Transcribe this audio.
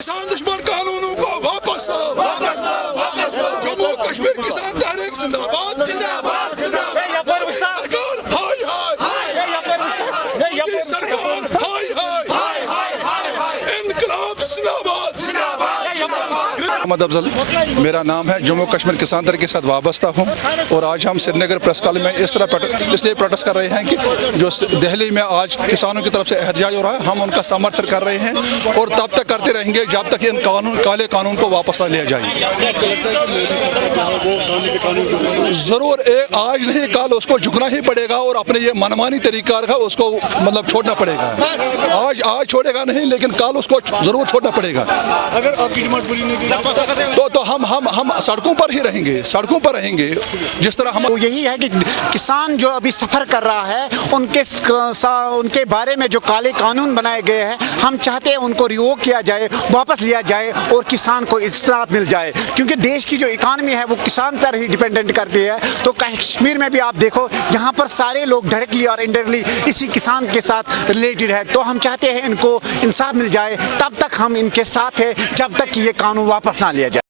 किसान दुश्मन कानूनों को वापस लो, वापस लो, वापस लो। जम्मू कश्मीर किसान तहरीक जिंदाबाद, जिंदाबाद, जिंदाबाद। सरकार हाय हाय, मोदी सरकार हाय हाय, इनकलाब जिंदाबाद, जिंदाबाद। मोहम्मद अफजल मेरा नाम है, जम्मू कश्मीर किसान तहरीक के साथ वाबस्ता हूँ और आज हम श्रीनगर प्रेस कॉलेज में इसलिए प्रोटेस्ट कर रहे हैं कि जो दिल्ली में आज किसानों की तरफ से एहतजाज हो रहा है, हम उनका समर्थन कर रहे हैं और तब तक करते रहेंगे जब तक इन काले कानून को वापस न लिया जाए। ज़रूर आज नहीं कल उसको झुकना ही पड़ेगा और अपने ये मनमानी तरीका का उसको मतलब छोड़ना पड़ेगा। आज छोड़ेगा नहीं, लेकिन कल उसको जरूर छोड़ना पड़ेगा। अगर आपकी डिमांड पूरी नहीं की तो हम सड़कों पर ही रहेंगे, सड़कों पर रहेंगे। जिस तरह हम यही है कि किसान जो अभी सफ़र कर रहा है उनके बारे में जो काले कानून बनाए गए हैं, हम चाहते हैं उनको रिवोक किया जाए, वापस लिया जाए और किसान को इंसाफ मिल जाए, क्योंकि देश की जो इकानमी है वो किसान पर ही डिपेंडेंट करती है। तो कश्मीर में भी आप देखो, यहाँ पर सारे लोग डायरेक्टली और इनडायरेक्टली इसी किसान के साथ रिलेटेड है। तो हम चाहते हैं इनको इंसाफ मिल जाए, तब तक हम इनके साथ हैं जब तक कि ये कानून वापस ना लिया जाए।